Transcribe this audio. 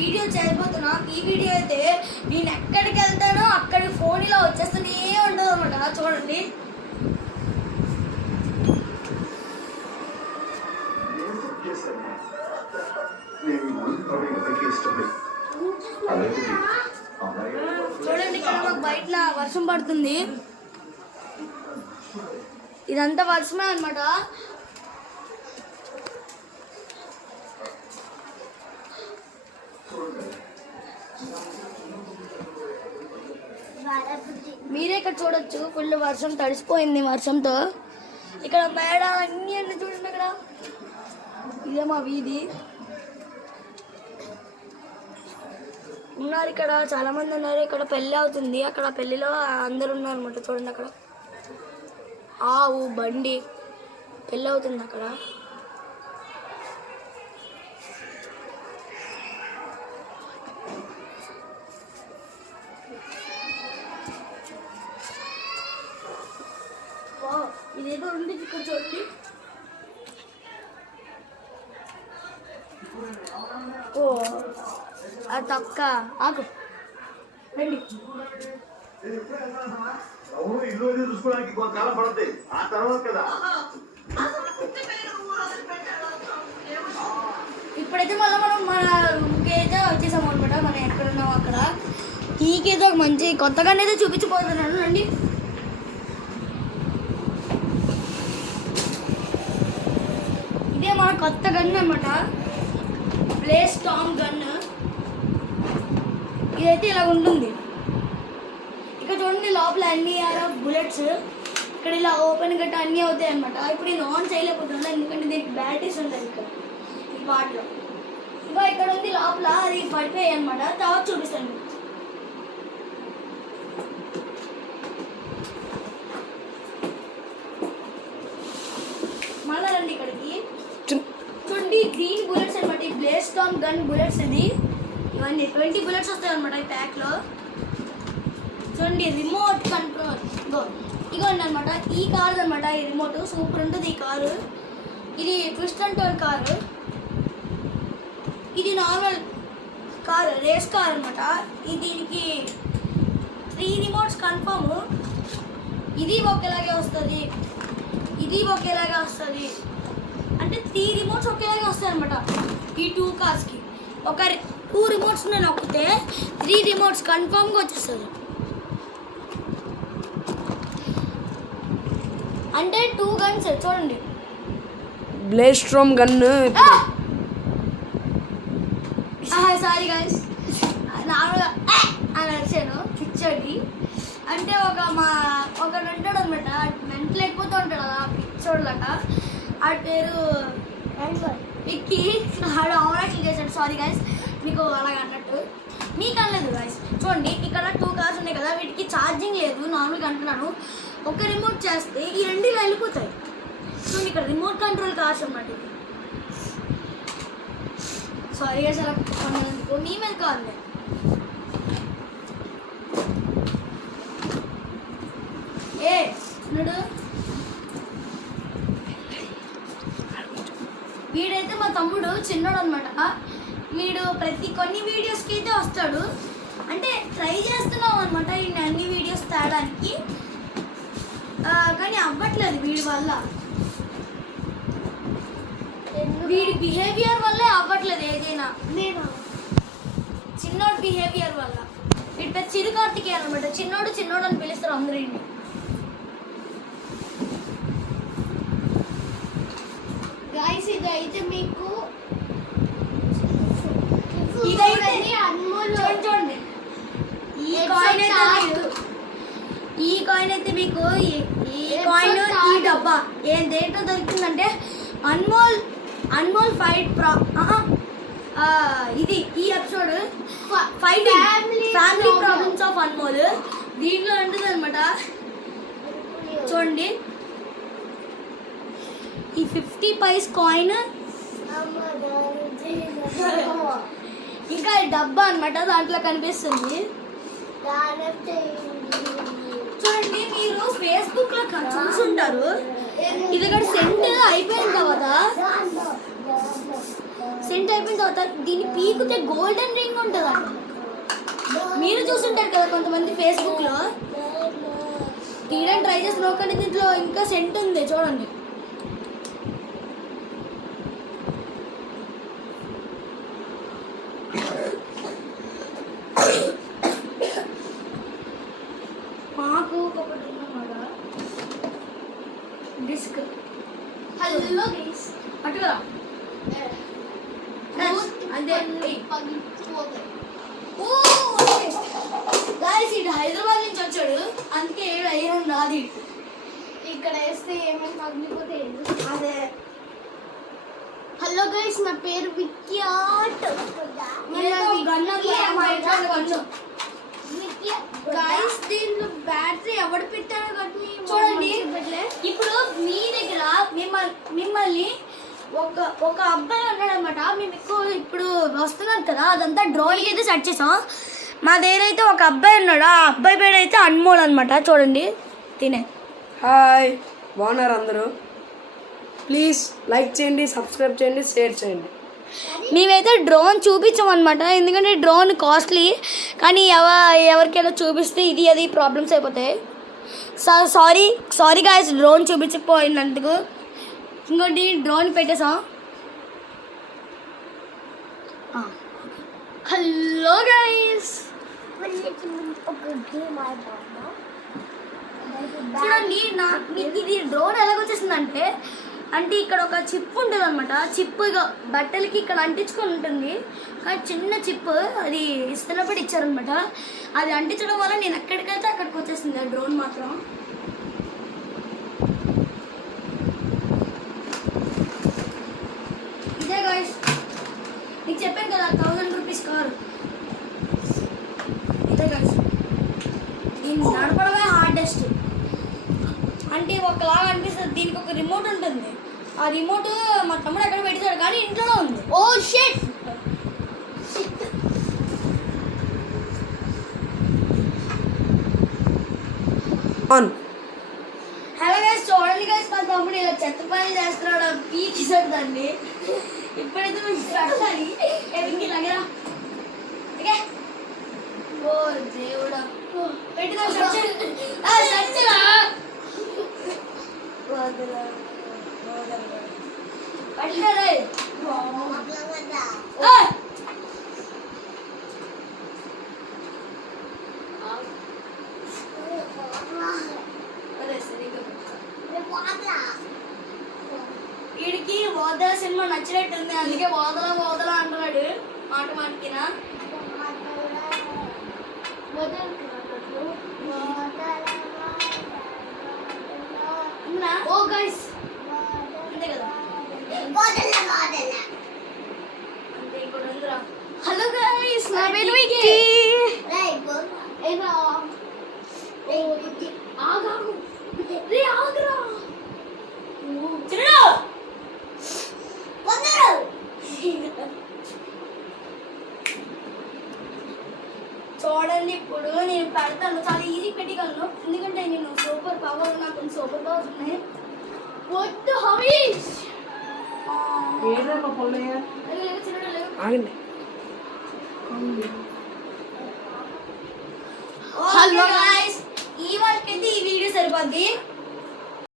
Video చేయబోతున్నా. ఈ video అయితే నేను ఎక్కడికి వెళ్తానో అక్కడి ఫోన్ ఇలా వచ్చేస్తూనే ఉంటుంది అనమాట. చూడండి, చూడండి ఇక్కడ మాకు బయట వర్షం పడుతుంది. ఇదంతా వర్షమే అనమాట. మీరే ఇక్కడ చూడొచ్చు, ఫుల్ వర్షం తడిసిపోయింది వర్షంతో. ఇక్కడ మేడ అన్ని చూడండి. అక్కడ ఇదే మా వీధి. ఉన్నారు ఇక్కడ చాలా మంది ఉన్నారు. ఇక్కడ పెళ్ళి అవుతుంది. అక్కడ పెళ్ళిలో అందరు ఉన్నారు అనమాట. చూడండి అక్కడ ఆవు బండి పెళ్ళి అవుతుంది అక్కడ. ఇదేదో ఉంది ఇక్కడ చూడండి. ఓ అది తొక్క ఆకు రండి. చూసుకోవడానికి కొంతకాలం పడుతుంది. ఆ తర్వాత కదా ఇప్పుడైతే మళ్ళీ మనం మన రూమ్కి అయితే వచ్చేసాము అనమాట. మనం ఎక్కడున్నాం అక్కడ. ఈకైతే ఒక మంచి కొత్తగానే అయితే చూపించిపోతున్నాను రండి. ఇదే మన కొత్త గన్ అనమాట, బ్లేజ్ స్టార్మ్ గన్. ఇదైతే ఇలా ఉంటుంది. ఇక్కడ చూడండి లోపల అన్ని బుల్లెట్స్. ఇక్కడ ఇలా ఓపెన్ గట్ట అన్నీ అవుతాయి అనమాట. ఇప్పుడు నేను ఆన్ చేయలేకపోతున్నాను ఎందుకంటే దీనికి బ్యాటరీస్ ఉంటుంది ఇక్కడ ఈ పార్ట్లో. ఇంకా ఇక్కడ ఉంది లోపల, అది పడిపోయాయి అనమాట. తర్వాత చూపిస్తాను. మళ్ళా రండి ఇక్కడికి. చూడండి గ్రీన్ బుల్లెట్స్ అనమాట. ఈ బ్లేజ్ స్టార్మ్ గన్ బుల్లెట్స్. ఇది ఇవన్నీ 20 బుల్లెట్స్ వస్తాయి అనమాట ఈ ప్యాక్లో. చూడండి రిమోట్ కంట్రోల్ ఇగోండి అనమాట. ఈ కారు అనమాట. ఈ రిమోట్ సూపర్ ఉంటుంది ఈ కారు. ఇది ట్విస్ట్ అండ్ టర్న్ కారు. ఇది నార్మల్ కారు, రేస్ కార్ అనమాట. దీనికి 3 రిమోట్స్ కన్ఫర్మ్. ఇది ఒకేలాగే వస్తుంది, ఇది ఒకేలాగే వస్తుంది. అంటే 3 రిమోట్స్ ఒకేలాగే వస్తాయి అనమాట ఈ 2 కార్స్కి. ఒక 2 రిమోట్స్ నేను నొక్కితే 3 రిమోట్స్ కన్ఫర్మ్గా వచ్చేస్తుంది. అంటే 2 గన్స్ చూడండి. Blaze Storm gun. Sorry guys, నార్మల్గా అని అరిచాను పిచ్చోడి. అంటే ఒకడు ఉంటాడు అనమాట, మెంట్ లేకపోతూ ఉంటాడు కదా పిచ్చోళ్ళట. ఆ పేరు విక్కీ. ఆడు ఓవరాక్షన్ చేశాడు. సారీ గైస్, మీకు అలాగ అన్నట్టు మీకు అనలేదు గైస్. చూడండి ఇక్కడ 2 కార్స్ ఉన్నాయి కదా, వీటికి ఛార్జింగ్ లేదు. నార్మల్గా అంటున్నాను, ఒక రిమోట్ చేస్తే ఈ 2 ఇలా వెళ్ళిపోతాయి. చూడండి ఇక్కడ రిమోట్ కంట్రోల్ కార్స్ అన్నమాట ఇది. సారీ గైస్ అలా కొన్నందుకు. మీ మీద కావాలి ఏ చూడు. వీడైతే మా తమ్ముడు చిన్నోడు అనమాట. వీడు కొన్ని వీడియోస్కి అయితే వస్తాడు. అంటే ట్రై చేస్తున్నాం అనమాట ఈయన అన్ని వీడియోస్ తేడానికి, కానీ అవ్వట్లేదు వీడి వల్ల. వీడి బిహేవియర్ వల్లే అవ్వట్లేదు ఏదైనా. చిన్నోడు బిహేవియర్ వల్ల. వీడి పెద్ద చిరు కార్తికేయ అనమాట. చిన్నోడు చిన్నోడు అని పిలుస్తారు అందరూ. గైస్ ఇదైతే మీకు ఇదైతే చూడండి. ఈ కాయిన్ అయితే మీకు ఈ కాయిన్ ఈ డబ్బా దేంట్లో దొరుకుతుందంటే అన్మోల్ ఫైట్ ఇది ఈ episode family problems of Anmol దీంట్లో ఉంటుంది అనమాట. చూడండి ఈ 50 పైస్ కాయిన్, ఇంకా ఈ డబ్బా అనమాట దాంట్లో కనిపిస్తుంది. చూడండి మీరు ఫేస్బుక్ లో చూసుంటారు. ఇది కూడా సెంట్ అయిపోయిన తర్వాత సెంట్ కంప్లీట్ అయిపోయిన తర్వాత దీన్ని పీకితే గోల్డెన్ రింగ్ ఉంటుంది. మీరు చూస్తుంటారు కదా కొంతమంది ఫేస్బుక్లో, తీయడానికి ట్రై చేసిన కానీ దీంట్లో ఇంకా సెంట్ ఉంది చూడండి. మాకు ఒకటి ఉన్నమాట డిస్క్. హలో గైస్, అటుగా అంతే. గాయస్ ఇటు హైదరాబాద్ నుంచి వచ్చాడు, అందుకే అయ్యాను రాది. ఇక్కడ వేస్తే ఏమైనా పగిలిపోతే అదే. హలో గైస్, నా పేరు విక్యాట్. గైస్ దీంట్లో బ్యాటరీ ఎవడు పెట్టాడో కానీ చూడండి. ఇప్పుడు మీ దగ్గర మిమ్మల్ని ఒక అబ్బాయి ఉన్నాడు అనమాట. మేము ఇప్పుడు వస్తున్నాం కదా, అదంతా డ్రోన్కి అయితే సెట్ చేసాం. మా దగ్గర అయితే ఒక అబ్బాయి ఉన్నాడు, ఆ అబ్బాయి పేరు అయితే అన్మోల్ అనమాట. చూడండి తినే. హాయ్, బాగున్నారు అందరూ? ప్లీజ్ లైక్ చేయండి, సబ్స్క్రైబ్ చేయండి, షేర్ చేయండి. మేమైతే డ్రోన్ చూపించామన్నమాట, ఎందుకంటే డ్రోన్ కాస్ట్లీ. కానీ ఎవరికైనా చూపిస్తే ఇది అది ప్రాబ్లమ్స్ అయిపోతాయి. సారీ గాయస్, డ్రోన్ చూపించకపోయినందుకు. ఇంకోటి డ్రోన్ పెట్టేసాం. హలో గైస్, చూడండి మీకు ఇది డ్రోన్ ఎలాగొచ్చేసిందంటే, అంటే ఇక్కడ ఒక చిప్ ఉంటుంది అనమాట. చిప్ ఇక బట్టలకి ఇక్కడ అంటించుకొని ఉంటుంది, కానీ చిన్న చిప్ అది ఇస్తున్నప్పుడు ఇచ్చారనమాట. అది అంటించడం వల్ల నేను ఎక్కడికైతే అక్కడికి వచ్చేసింది ఆ డ్రోన్ మాత్రం. ఇదే గాయస్, నీకు చెప్పాను కదా 1000 రూపీస్ కారు. ఇదే గాయస్, దీన్ని నడపడమే హార్డెస్ట్. అంటే ఒకలాగా అనిపిస్తుంది. దీనికి ఒక రిమోట్ ఉంటుంది, ఆ రిమోట్ మా తమ్ముడు ఎక్కడ పెట్టాడు కానీ ఇంట్లోనే ఉంది. Oh shit. హలో గైస్, చూడండి గైస్, మా తమ్ముడు ఇలా చెత్త పని చేస్తున్నాడు, పీకిసాడు దాన్ని. ఇప్పుడైతే మేము పెట్టాలి. ఇంక ఇలాగరా. ఓ దేవుడా, పెట్టినా సచ్చిరా. పట్టాడే వీడికి వోదల సినిమా నచ్చినట్టుంది, అందుకే వోదల అంటున్నాడు మాట మాటికినా. ఓ గైస్, అంతే కదా, అంతే ఇంకోటి ఉందిరా. హలో గైస్, నా పేరు విక్కీ. ఆగాగు రే, ఆగురా. చూడండి, ఇప్పుడు నేను పెడతాను, చాలా ఈజీ పెట్టగలను, ఎందుకంటే నేను సూపర్ పవర్, నాకు సూపర్ పవర్స్ ఉన్నాయి. వద్దు హరీష్, హలో గైస్, ఈ వాళ్ళకైతే ఈ వీడియో సరిపోద్ది.